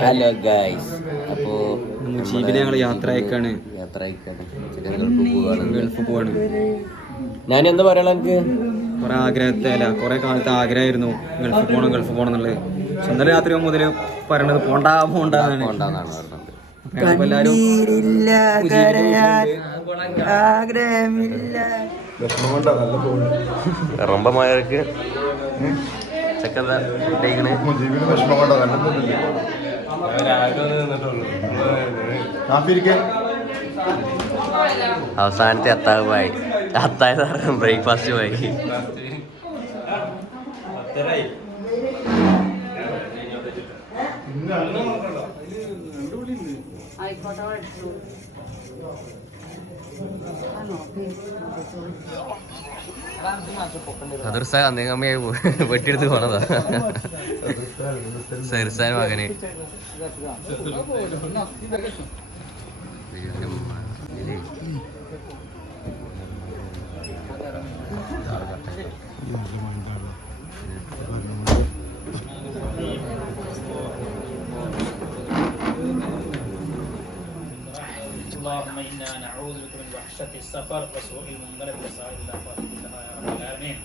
Hello guys. അപ്പോ മുജീബിനെ ഞങ്ങൾ യാത്ര അയക്കാണ്. ഗൾഫ് പോവാണ്. ഞാൻ എന്താ പറയാ, എനിക്ക് കുറെ ആഗ്രഹത്തില കുറെ കാലത്ത് ആഗ്രഹമായിരുന്നു ഗൾഫ് പോകണം എന്നുള്ളത്. ഇന്നലെ രാത്രി മുതൽ പറയണത് പോണ്ടാന്നാണ്. എല്ലാവരും റൊമ്പമാർക്ക് അവസാനത്തെ അത്താഴമായി. അത്താഴം ബ്രേക്ക്ഫാസ്റ്റ് പോയി. അന്നേകമ്മയെ വെട്ടിയെടുത്ത് പോണതാ സെർസാൻ മകന്. اللهم إنا نعوذ بك من وحشة السفر وسوء المنقلب وسائر الآفات كلها يا رب العالمين.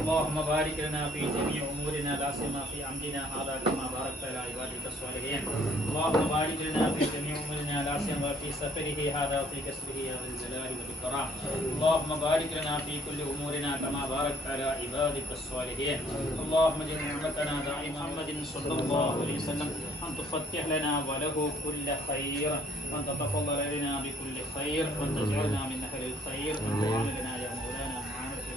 اللهم بارك لنا في جميع أمورنا لا سيما في أمرنا هذا كما باركت على عبادك الصالحين. اللهم بارك لنا في جميع أمورنا لا سيما في سفره هذا في كسبه يا ذا الجلال والإكرام. اللهم بارك لنا في كل أمورنا كما باركت على عبادك الصالحين. اللهم اجعل نعمتنا دائما محمد صلى الله عليه وسلم أن تفتح لنا وله كل خير وأن تتفضل علينا بكل خير وأن تجعلنا من أهل الخير وأن تعاملنا يا مولانا معاملة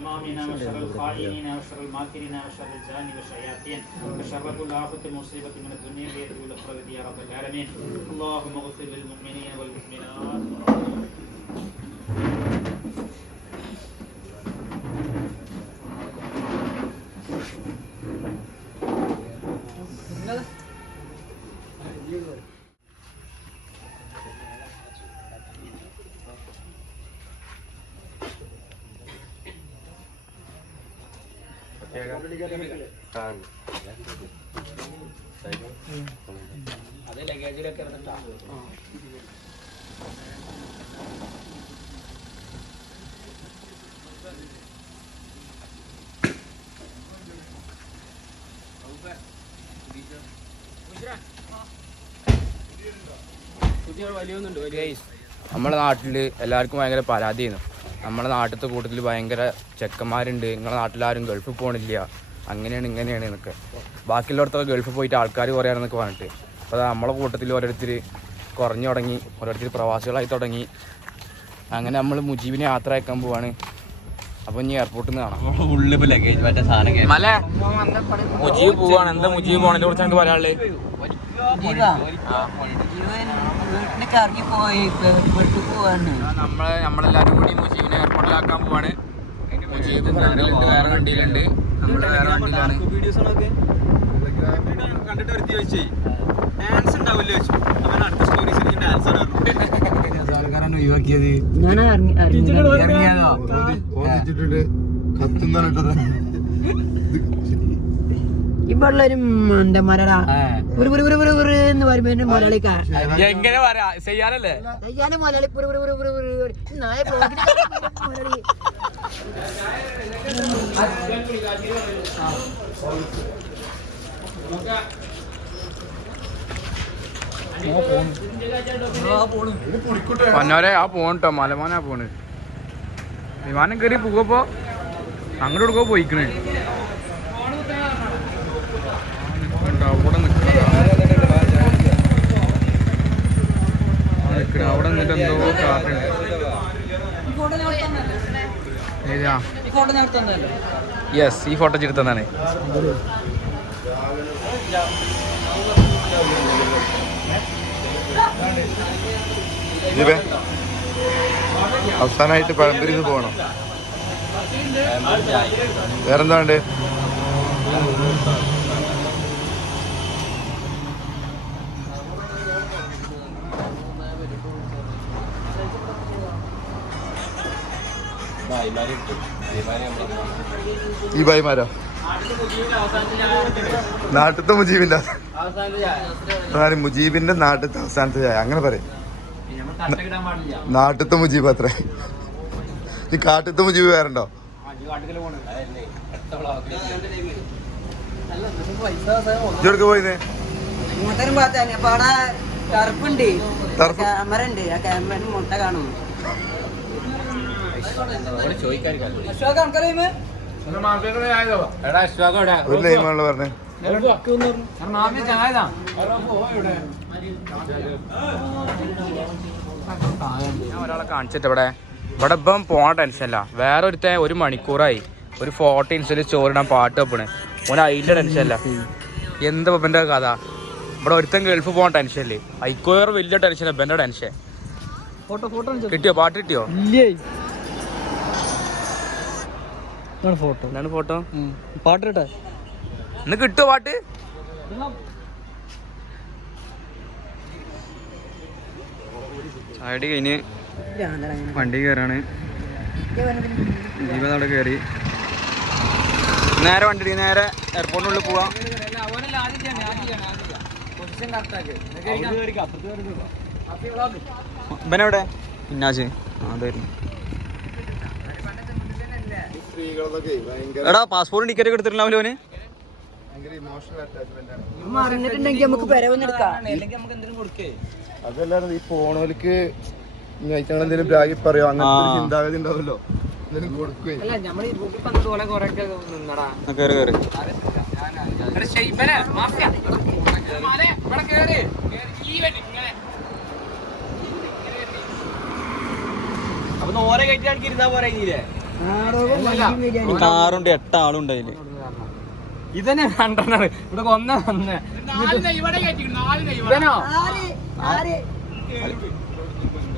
إمامنا وشر الخائنين وشر الماكرين وشر الجان والشياطين وشر كل آفة المصيبة من الدنيا والأخرى يا رب العالمين. اللهم اغفر للمؤمنين والمؤمنات. അത് ലഗേജിലൊക്കെ ഇരുന്നിട്ടാ. നമ്മുടെ നാട്ടിൽ എല്ലാവർക്കും ഭയങ്കര പരാതിയായിരുന്നു. നമ്മുടെ നാട്ടിലത്തെ കൂട്ടത്തിൽ ഭയങ്കര ചെക്കന്മാരുണ്ട്, നിങ്ങളുടെ നാട്ടിലാരും ഗൾഫിൽ പോകണില്ല, അങ്ങനെയാണ് ഇങ്ങനെയാണ് എന്നൊക്കെ. ബാക്കിയുള്ളടത്തൊക്കെ ഗൾഫിൽ പോയിട്ട് ആൾക്കാർ കുറയാണെന്നൊക്കെ പറഞ്ഞിട്ട്. അപ്പോൾ നമ്മളെ കൂട്ടത്തിൽ ഓരോരുത്തർ കുറഞ്ഞു തുടങ്ങി, ഓരോരുത്തർ പ്രവാസികളായി തുടങ്ങി. അങ്ങനെ നമ്മൾ മുജീബിനെ യാത്ര അയക്കാൻ പോവാണ്. അപ്പോൾ ഇനി എയർപോർട്ടിൽ നിന്ന് കാണാം. മല മുജീബ് പോവാണ്. എന്താ മുജീബ് പോകണതിനെ കുറിച്ച് എനിക്ക് പറയാനുള്ളത്? നമ്മളെല്ലാരും കൂടി മുജീബിനെ എയർപോർട്ടിലാക്കാൻ പോവാണ്. മുജീബ് ഫ്രണ്ടിലുണ്ട്, വേറെ വണ്ടിയിലുണ്ട്, നമ്മള് വേറെ വണ്ടിയിലാണ്. കണ്ടിട്ട് വരുത്തി ചോദിച്ചേ ഡാൻസ് ഉണ്ടാവില്ല ചോദിച്ചു. അവൻ അടുത്ത സ്റ്റോറീസ് ഡാൻസ് ആണ് ഒഴിവാക്കിയത്. ഇവിടുള്ളൊരു മണ്ടന്മാരടാ എന്ന് പറയുമ്പോ മലയാളി എങ്ങനെ പറയാ ചെയ്യാനല്ലേ ചെയ്യാനും മലയാളി നായ മലയാളി പൊന്നോരെ ആ പോണട്ടോ, മലമോനാ പോണ്. വിമാനം കയറി പോകപ്പോ അങ്ങോട്ട് കൊടുക്കോ പോയിക്കണേ. അവിടെ നിൽക്കണ അവിടെ നിന്നിട്ട് എന്തോ കാട്ടുണ്ട്. യെസ്, ഈ ഫോട്ടോ എടുത്തതാണ്. അവസാനമായിട്ട് പഴംപൊരിന്ന് പോകണം. വേറെന്താ വേണ്ടേ? ഈ ഭായിമാരോ നാട്ടിലത്തെ മുജീബിന്റെ അതാണ് മുജീബിന്റെ നാട്ടിലത്തെ അവസാനത്തെ ചായ അങ്ങനെ പറയും. നാട്ടിലത്തെ മുജീബ് അത്ര. ഈ കാട്ടിലത്തെ മുജീബ് വേറുണ്ടോ? ഇജെടുക്ക പോയിന്നേ? ടർഫുണ്ട്, ക്യാമറ ഉണ്ട്. ആ ക്യാമറ മുട്ട കാണും. ഒരു ലൈമാണല്ലോ പറഞ്ഞേ. ഒരാളെ കാണിച്ചിട്ട് ഇവിടെ ഇപ്പം പോണ ടെൻഷനല്ല. വേറെ ഒരു മണിക്കൂറായി ഒരു ഫോട്ടോ ഇൻസ്റ്റയിൽ ചോറിടാൻ പാട്ട് വെപ്പണ്. ഓൻ അതിന്റെ ടെൻഷനല്ല. എന്താ ഇപ്പൻ്റെ കഥ? ഇവിടെ ഒരുത്തൻ ഗൾഫ് പോകാൻ ടെൻഷനല്ലേ? ഐക്കോയർ വലിയ ടെൻഷൻ. ഇപ്പൻ്റെ ടെൻഷൻ കിട്ടിയോ? പാട്ട് കിട്ടിയോ? ഫോട്ടോ എന്താണ്? ഫോട്ടോ പാട്ട് കിട്ടാ ഇന്ന് കിട്ടുമോ പാട്ട്? ചാടി കഴിഞ്ഞ് വണ്ടി കയറാണ്. ജീവൻ അവിടെ കയറി നേരെ വണ്ടി നേരെ എയർപോർട്ടിനുള്ളിൽ പോവാം. ഇവനെവിടെ? പിന്നാശ് അതായിരുന്നു. എടാ പാസ്പോർട്ടും ടിക്കറ്റ് ഒക്കെ എടുത്തിട്ടുണ്ടാവില്ലോ അവന്. മറിഞ്ഞിട്ടുണ്ടെങ്കിൽ നമുക്ക് പെരവൊന്നും എടുക്കാം. അതല്ലാതെ ഈ പോണോർക്ക് എന്തെങ്കിലും ബ്രാഗി പറയോ അങ്ങനത്തെ ചിന്താഗതി ഉണ്ടാവല്ലോ. കൊടുക്കുകയും കാറുണ്ട് 8 ആളുണ്ട് അതില്. ഇതന്നെ രണ്ടെണ്ണാണ് ഇവിടെ കൊന്ന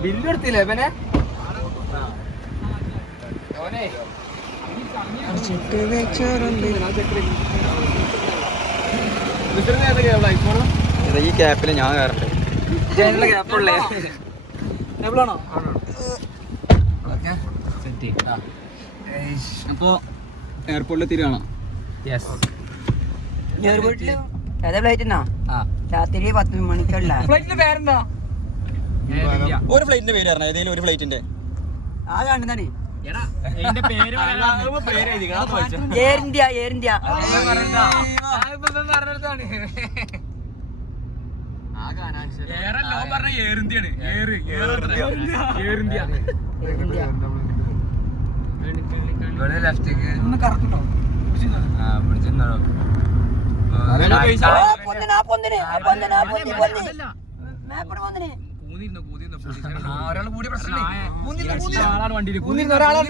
ബില്ല് എടുത്തില്ലേ ഇവനെ? ഈ ക്യാപ്പില് ഞാൻ കയറണ്ടേ? ക്യാപ്പുള്ളേ ക്യാപ്പിലാണോ? അപ്പോ എയർപോർട്ടിൽ എത്തിയിട്ടാണോ? രാത്രി 10 മണിക്കുള്ള ഫ്ലൈറ്റിന്റെ പേരെന്താ? ഒരു ഫ്ലൈറ്റിന്റെ പേര് പറഞ്ഞ ഏതെങ്കിലും ഒരു ഫ്ലൈറ്റിന്റെ ആ കാണുന്നതാണ് എയർ ഇന്ത്യ. എയർ ഇന്ത്യ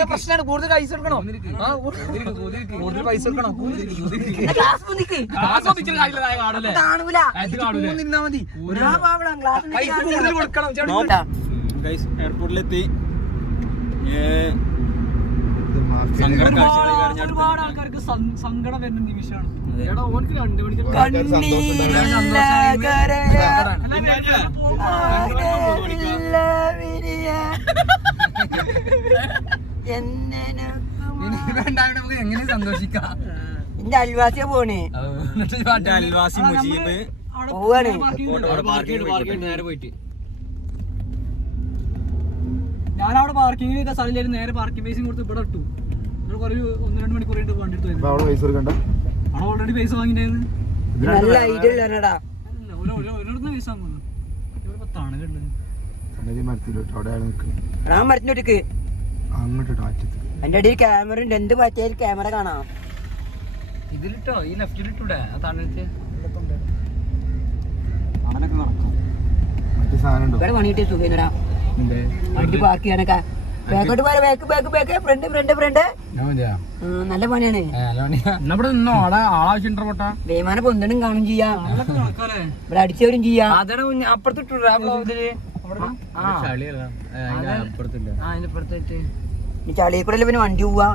പ്രശ്നമാണ്. കൂടുതൽ പൈസ എടുക്കണോ? കൂടുതൽ പൈസ എടുക്കണോ? എയർപോർട്ടിലെത്തി. ഒരുപാട് ആൾക്കാർക്ക് സങ്കടം വരുന്ന നിമിഷമാണ്. എങ്ങനെ സന്തോഷിക്കാം? എന്റെ അയൽവാസിയാ പോണേ. അയൽവാസി മുജീബ് പോവാണ്. നേരെ പോയിട്ട് ഞാനവിടെ പാർക്കിംഗ് സ്ഥലം നേരെ പാർക്കിംഗ് പൈസ കൊടുത്ത് ഇവിടെ ഇട്ടു. ഇവിടെ 1-2 മണിക്കൂർ വണ്ടി എടുത്തു. അവിടെ ഓൾറെഡി പൈസ വാങ്ങിണ്ടായിരുന്നു. നല്ല ഐഡിയ ഉള്ളതാ. ഒരിടത്ത് പൈസ വാങ്ങുന്നു. ഇവിടെ തണലുണ്ട്. മരത്തിനൊട്ടിക്ക് എന്റെ അടിയിൽ ക്യാമറ ഉണ്ട്. എന്ത് പറ്റിയാൽ ക്യാമറ കാണാം. ഇതിലിട്ടോ ഈ ലെഫ്റ്റിലിട്ടൂടെ ആ തണലത്ത് ഇവിടെ പണിയിട്ട് സുഖേനടാ. വണ്ടി പാർക്ക് ചെയ്യാനൊക്കെ ബാക്കോട്ട് പോയ ബാക്ക് ഫ്രണ്ട് നല്ല പണിയാണ്. വിമാനം പൊന്തനും കാണും ചെയ്യാം. ഇവിടെ അടിച്ചവരും ചെയ്യാം. ഈ ചളിയെ കൂടെ പിന്നെ വണ്ടി പോവാ.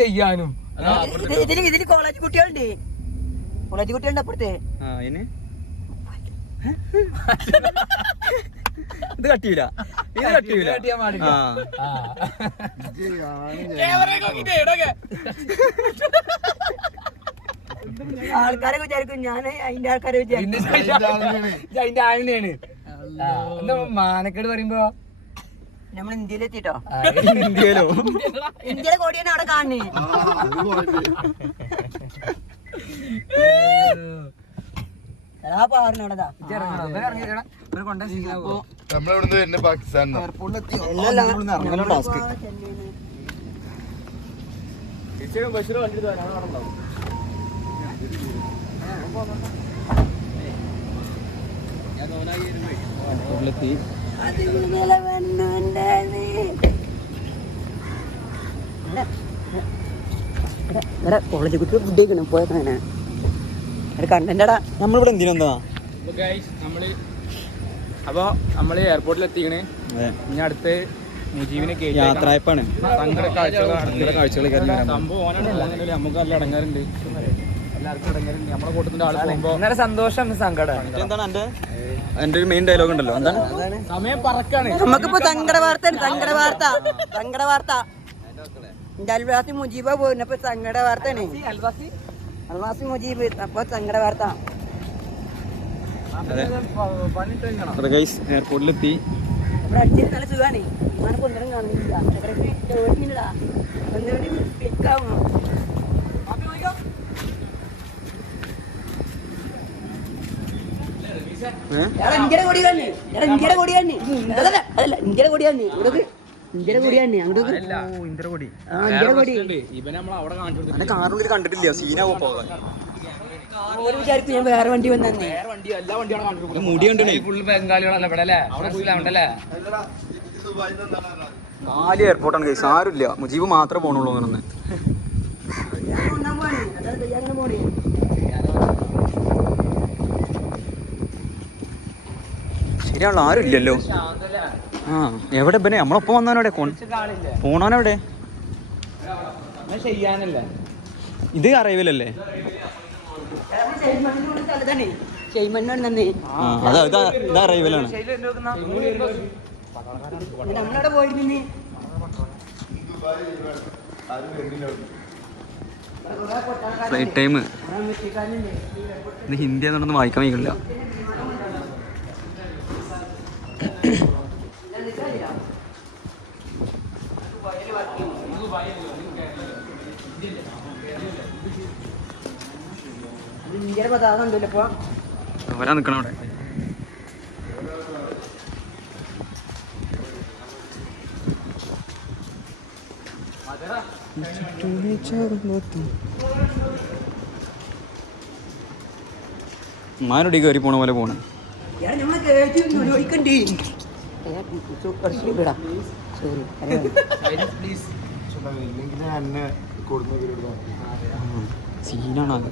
ചെയ്യാനും ഇതില് കോളേജ് കുട്ടികളുണ്ട്. കോളേജ് കുട്ടികളുണ്ട് അപ്പുറത്തെ. ഇത് കട്ടിയില്ല ഇത് കട്ടിയില്ല ആൾക്കാരെ വിചാരിക്കും ഞാൻ അതിന്റെ ആൾക്കാരെ വിചാരിക്കും അതിന്റെ ആളിനെയാണ് എന്താ മാനക്കേട് പറയുമ്പോ നമ്മൾ ഇന്ത്യയിലെത്തിട്ടോ ഇന്ത്യയിലോ ഇന്ത്യയിലെ കോടിയാണ് അവിടെ കാണുന്നേ പാറിനോടതാ നമ്മളിവിടുന്ന് വരുന്ന പാകിസ്ഥാൻ ടാസ്ക് കോളേജ് കുട്ടി ഫുഡ് കഴിക്കണം പോയങ്ങനെ കണ്ടന്റടാ നമ്മളിവിടെ എന്തിനാ അപ്പൊ നമ്മള് എയർപോർട്ടിൽ എത്തിക്കണ് ഇനി അടുത്ത് മുജീബിനെ യാത്രയപ്പാണ് സംഭവം നമുക്ക് നല്ല ഇടങ്ങാറുണ്ട് എല്ലാവർക്കും ഇടങ്ങാറുണ്ട് നമ്മളെ കൂട്ടത്തിന്റെ ആൾ പോകുമ്പോ ഇന്നലെ സന്തോഷം സങ്കടം എന്താണ് എന്റെ ഒരു മെയിൻ ഡയലോഗ് ഉണ്ടല്ലോ എന്താണ് സമയം പറക്കാണ് നമുക്കിപ്പോ സങ്കട വാർത്ത എന്റെ അൽവാസി മുജീബ പോയിരുന്നപ്പോ സങ്കട വാർത്തയാണ് അൽവാസി മുജീബ് അപ്പൊ സങ്കട വാർത്ത എയർപോർട്ടിലെത്തി ഇവിടെ അടിച്ചിട്ട് നല്ല സുഖാണ് ഇമാനൊക്കെ ഒന്നിനും കാണുന്നില്ല ഓടിക്കണ്ടാ ഒന്നുകൂടി പിക്കാമോ ഇന്ത്യയുടെ കൊടി തന്നെ ഇന്ത്യയുടെ കൊടി തന്നെ അതല്ല ഇന്ത്യയുടെ കൊടി തന്നെ ഇവിടെ ഇന്ത്യയുടെ കൊടി തന്നെ അങ്ങോട്ട് ഇന്ത്യയുടെ കൊടി കാറിനുള്ളിൽ കണ്ടിട്ടില്ല സീനാവോ പോകാൻ ഓരോ വിചാരിച്ചു ഞാൻ വേറെ വണ്ടി വന്നെ മുടി കണ്ടേ ഫുള്ള് ബംഗാളികളല്ല ഇവിടെ അല്ലേ അവിടെ ഉണ്ടല്ലേ 4 എയർപോർട്ടാണ് കേസ് ആരുമില്ല മുജീബ് മാത്രമേ പോണുള്ളൂ എന്ന് ശരിയാണല്ലോ ആരും ഇല്ലല്ലോ ആ എവിടെ പിന്നെ നമ്മളൊപ്പം വന്നവനവിടെ പോണവനെവിടെ ചെയ്യാനല്ലേ ഇത് അറിയില്ലല്ലേ ഇത് അറിയില്ലാണ് നമ്മളവിടെ പോയിരുന്നു ഫ്ലൈറ്റ് ടൈം ഇത് ഹിന്ദി എന്നൊന്നും വായിക്കാൻ വയ്ക്കില്ല ഇന്ത്യയുടെ പതാക ഉണ്ടല്ലോ ഇപ്പൊ അവരാ നിക്കണം അവിടെ മാനോടി കയറി പോണ പോലെ പോണ സീനാണ് അത്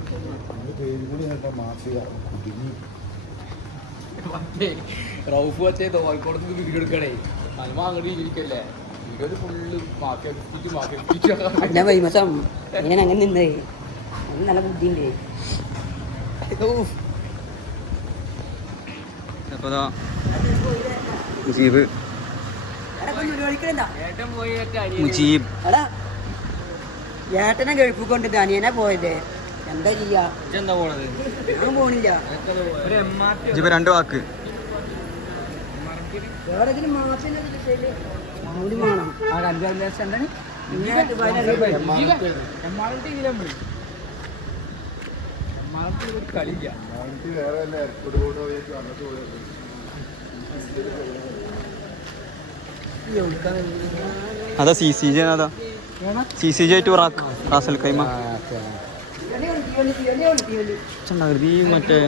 റൗഫ് വെച്ചേ കോഴിക്കോടത്ത് വീഡിയോ എടുക്കണേ നന്മ അങ്ങോട്ട് ഇരിക്കല്ലേ വീഡിയോ ഫുള്ള് ഞാൻ വൈമസം ഞാൻ അങ്ങനെ നിന്നേ നല്ല ബുദ്ധിയുണ്ട് മുജീബ് മുജീബ് ഏട്ടനെ ഗൾഫ് കൊണ്ട് ധനിയനെ പോയത് എന്താ ചെയ്യാ എന്താ പോണത് ഞാൻ പോണില്ല മുജീബ് 2 വാക്ക് കൂടി വേണം ആ 5 ലക്ഷം എന്താണ് കളിക്ക അതാ CCJ അതാ CCJ ടു റാസൽ കൈമ ഈ മറ്റേ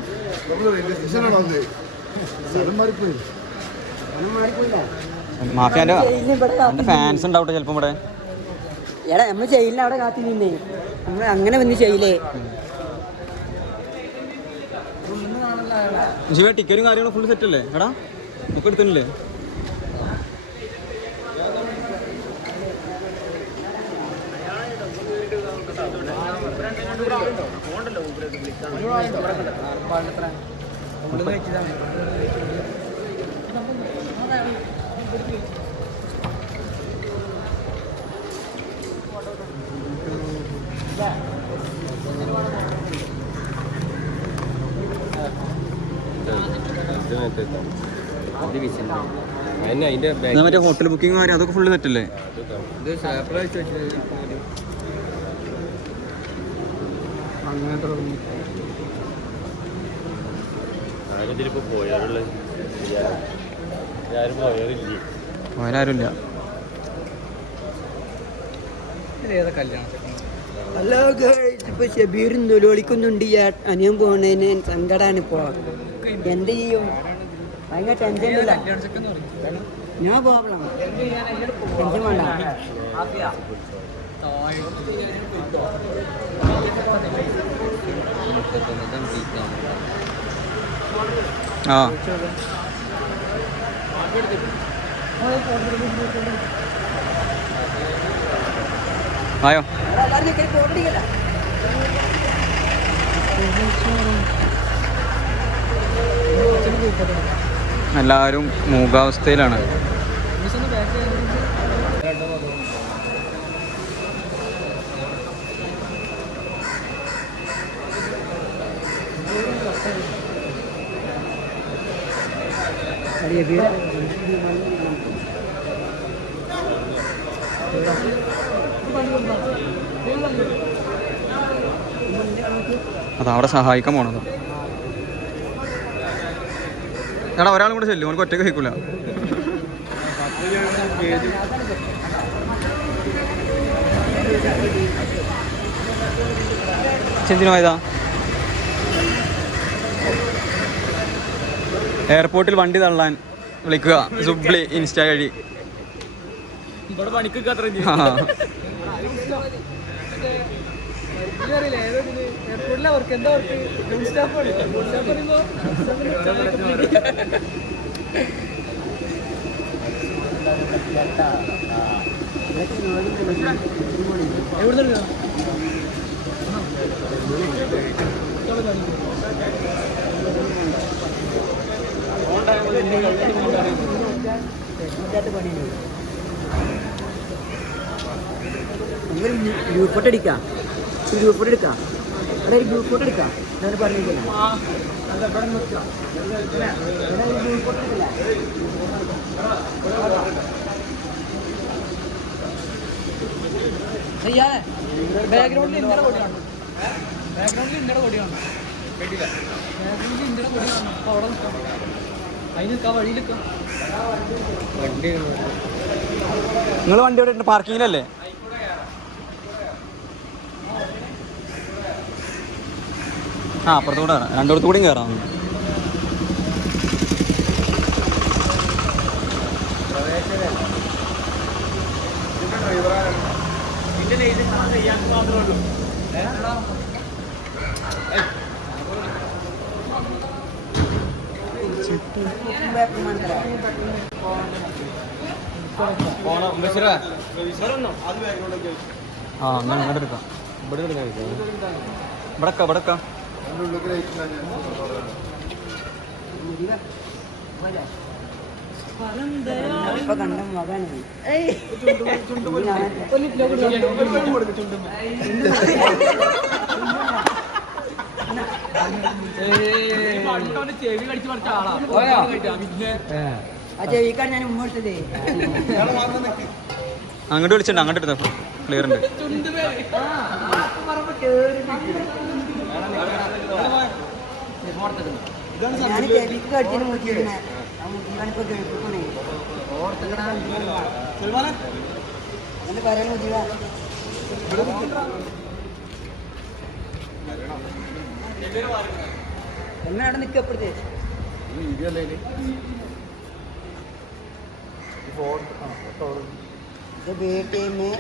മാഫിയാന്റെ ഫാൻസ് ഉണ്ടാവട്ടെ ചിലപ്പോ ഇവിടെ എടാ നമ്മൾ ചെയ്യില്ല അവിടെ കാത്തി നിന്നേ നമ്മൾ അങ്ങനെ വന്ന് ചെയ്യില്ലേ ശിവ ടിക്കറ്റും കാര്യങ്ങളും ഫുൾ സെറ്റ് അല്ലേ എടാ നമുക്ക് എടുത്തില്ലേ മറ്റേ ഹോട്ടൽ ബുക്കിംഗ് കാര്യം അതൊക്കെ ഫുള്ള് തെറ്റല്ലേ? അവരാരുമില്ല. ഹലോ ഇപ്പൊ ഷബീർ നുലോളിക്കുന്നുണ്ട്. അനിയൻ പോണേന് സങ്കടാണ് ഇപ്പോ. എന്ത് ചെയ്യും? ഭയങ്കര ടെൻഷൻ ഇല്ല. ഞാൻ പോകണം. ടെൻഷൻ വേണ്ട. ആ ആയോ എല്ലാവരും മൂകാവസ്ഥയിലാണ്. അതവിടെ സഹായിക്കാൻ പോണത്. എടാ ഒരാളും കൂടെ ചെല്ലും, അവർക്ക് ഒറ്റയ്ക്ക് കഴിക്കൂല. എന്തിനു പോയതാ? എയർപോർട്ടിൽ വണ്ടി തള്ളാൻ വിളിക്കുക സുബ്ലി ഇൻസ്റ്റാ വഴി. ഗ്രൂപ്പ് ഫോട്ടോ എടുക്കാം. ഗ്രൂപ്പ് ഫോട്ടോ എടുക്കാം. അവിടെ ഒരു ഗ്രൂപ്പ് ഫോട്ടോ എടുക്കാം. ഞാൻ പറഞ്ഞിരിക്കില്ല. ഗ്രൂപ്പ് ഫോട്ടോ എടുക്കില്ല. ബാക്ക്ഗ്രൗണ്ടിൽ ഇന്ത്യയുടെ കൊടിയാണ്. ബാക്ക്ഗ്രൗണ്ടിൽ ഇന്ത്യയുടെ കൊടിയാണ്. ബാക്ക്ഗ്രൗണ്ടിൽ ഇന്ത്യയുടെ കൊടിയാണ്. അപ്പോൾ അവിടെ നിൽക്കാം. അതിന് നിൽക്കാം, വഴിയിൽ നിൽക്കാം. നിങ്ങൾ വണ്ടി ഇവിടെ ഉണ്ട്, പാർക്കിങ്ങിലല്ലേ? ആ അപ്പുറത്തൂടെ കയറാം, രണ്ടിടത്തു കൂടിയും കയറാം. ആ ഞാൻ അങ്ങോട്ട് എടുക്കാം. ഇവിടെ ഇവിടെക്കാം. ഇപ്പൊ കണ്ട മകനാണ്. ചെവി കടിച്ചു പഠിച്ച ആളാ. ആ ചെവിക്കാട് ഞാൻ ഉമ്മട്ടതേ. അങ്ങോട്ട് വിളിച്ചിട്ടുണ്ട്, അങ്ങോട്ട് എടുത്തോ, ക്ലിയർ ഉണ്ട്. ഞാൻ ചെവിക്ക് കടിച്ചിട്ട് മുട്ടിയിരുന്നേ. ആ മുട്ടിയാണിപ്പോ കേൾക്കണേ. എന്ന് പറയാൻ മുതിവ. എന്നാ അവിടെ നിൽക്കപ്പെടുത്തേ. ഇത് ബി ടീം എ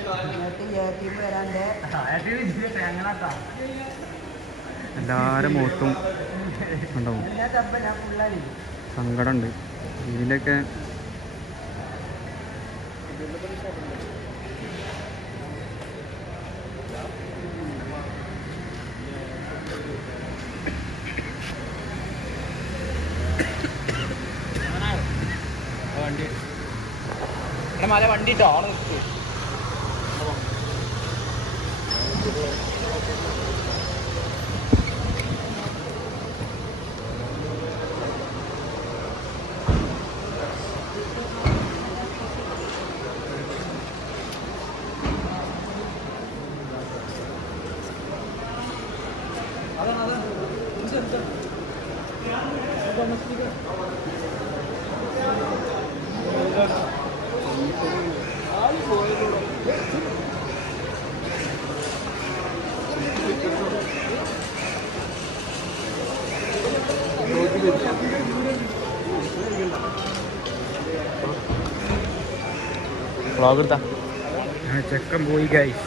ടീം വരാണ്ട് എല്ലാവരും മുഖത്തും ഉണ്ടാവും സങ്കടമുണ്ട്. ഇതിൻ്റെയൊക്കെ മല വണ്ടി ആണ് വ്ളോഗ് എടുത്താ ചെക്കൻ പോയി ഗൈസ്.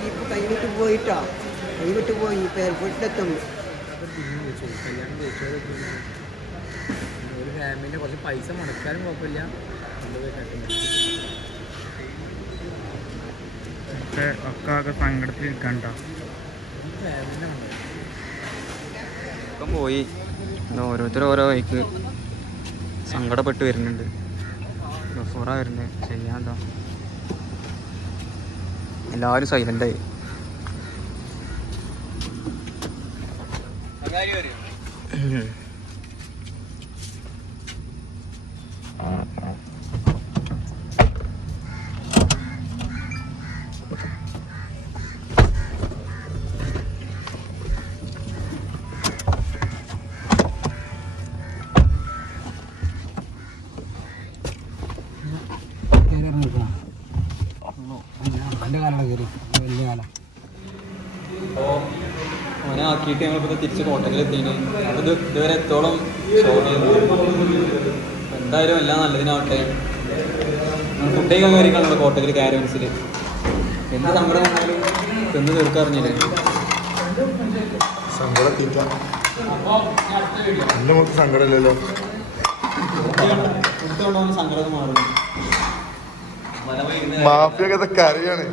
ജീപ്പ് കൈവിട്ട് പോയിട്ടോ, കൈവിട്ട് പോയി. ഇപ്പൊ എയർപോർട്ടിലെത്തും. ഒരു ഫാമിലിൻ്റെ കുറച്ച് പൈസ മുടക്കാനും കുഴപ്പമില്ല. ഒക്കെ ആകെ സങ്കടത്തിൽ കണ്ട പോയി. ഓരോരുത്തർ ഓരോ വഴിക്ക് സങ്കടപ്പെട്ട് വരുന്നുണ്ട്. ഗഫൂറ വരുന്നുണ്ട്. ചെയ്യാണ്ടോ എല്ലാവരും സൈലൻ്റായി. ഓനെ ആക്കിയിട്ട് ഞങ്ങളിപ്പോൾ തിരിച്ച് കോട്ടക്കിലെത്തിന്. അത് ഇതുവരെ എത്തോളം ഷോ ചെയ്യുന്നു. എന്തായാലും എല്ലാം നല്ലതിനാവട്ടെ. ഫുഡ് കഴിക്കാൻ കയറിക്കാണല്ലോ കോട്ടക്കിൽ കാരവൻസിൽ. എന്ത് സങ്കടം വന്നാലും തിന്ന് തീർക്കറിഞ്ഞില്ലേ. സങ്കടം തീറ്റ എന്റെ നമുക്ക് സങ്കടമില്ലല്ലോ. ഫുഡ് കൊണ്ടുപോകുന്ന സങ്കടം മാറുന്നു. മാഫിയൊക്കെ കറിയാണ്.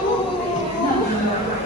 Oh